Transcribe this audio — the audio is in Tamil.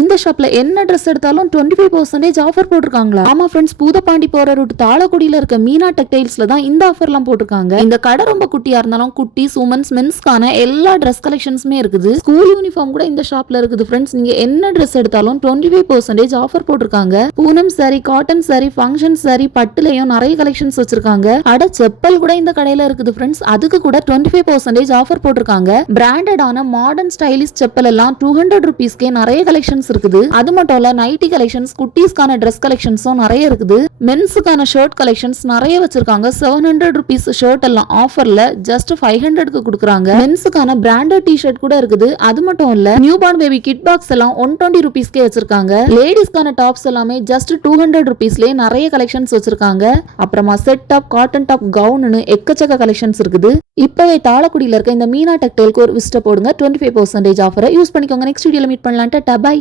இந்த ஷாப்ல என்ன ட்ரெஸ் எடுத்தாலும் 25% ஆஃபர் போட்டிருக்காங்களா? ஆமா ஃப்ரெண்ட்ஸ், பூதப்பாண்டி போற ரூட் தாளக்குடியில இருக்க மீனா டெக்டைல்ஸ்ல தான் இந்த ஆஃபர்லாம் போட்டிருக்காங்க. இந்த கடை ரொம்ப குட்டியா இருந்தாலும் குட்டீஸ், உமன்ஸ், மென்ஸ்க்கான எல்லா ட்ரெஸ் கலெக்ஷன்ஸுமே இருக்குது. ஸ்கூல் யூனிஃபார்ம் கூட இந்த ஷாப்ல இருக்குது ஃப்ரெண்ட்ஸ். நீங்க என்ன ட்ரெஸ் எடுத்தாலும் 25% ஆஃபர் போட்டிருக்காங்க. பூனம் சாரி, காட்டன் சாரி, ஃபங்க்ஷன் சாரி, பட்டுலயும் நிறைய கலெக்ஷன்ஸ் வச்சிருக்காங்க. அட செப்பல் கூட இந்த கடையில இருக்குது ஃப்ரெண்ட்ஸ். அதுக்கு கூட 25% ஆஃபர் போட்டிருக்காங்க. பிராண்டடான மாடர்ன் ஸ்டைலிஷ் செப்பல் எல்லாம் 200 ரூபீஸ்க்கே நிறைய கலெக்ஷன் இருக்குது. அது மட்டும் இல்ல, நைட்டி கலெக்ஷன்ஸ், குட்டீஸ்க்கான ட்ரெஸ் கலெக்ஷன்ஸும் நிறைய இருக்குது. மென்ஸுக்கான ஷர்ட் கலெக்ஷன்ஸ் நிறைய வச்சிருக்காங்க. 700 ரூபீஸ் ஷர்ட் எல்லாம் ஆஃபர்ல ஜஸ்ட் 500க்கு கொடுக்குறாங்க. மென்ஸுக்கான பிராண்டட் டி-ஷர்ட் கூட இருக்குது. அது மட்டும் இல்ல, newborn baby kit box எல்லாம் 120 ரூபீஸ்க்கே வச்சிருக்காங்க. லேடிஸ்க்கான டாப்ஸ் எல்லாமே ஜஸ்ட் 200 ரூபீஸ்லயே நிறைய கலெக்ஷன்ஸ் வச்சிருக்காங்க. அப்புறமா set top, cotton top, gown எக்கச்சக்க கலெக்ஷன்ஸ் இருக்குது. இப்பவே தாளக்குடியில இருக்க இந்த மீனா டெக்டைலுக்கு ஒரு விசிட் போடுங்க. 25% ஆஃபரை யூஸ் பண்ணிக்கோங்க. நெக்ஸ்ட் வீடியோல மீட் பண்ணலாம். டாடா, பை.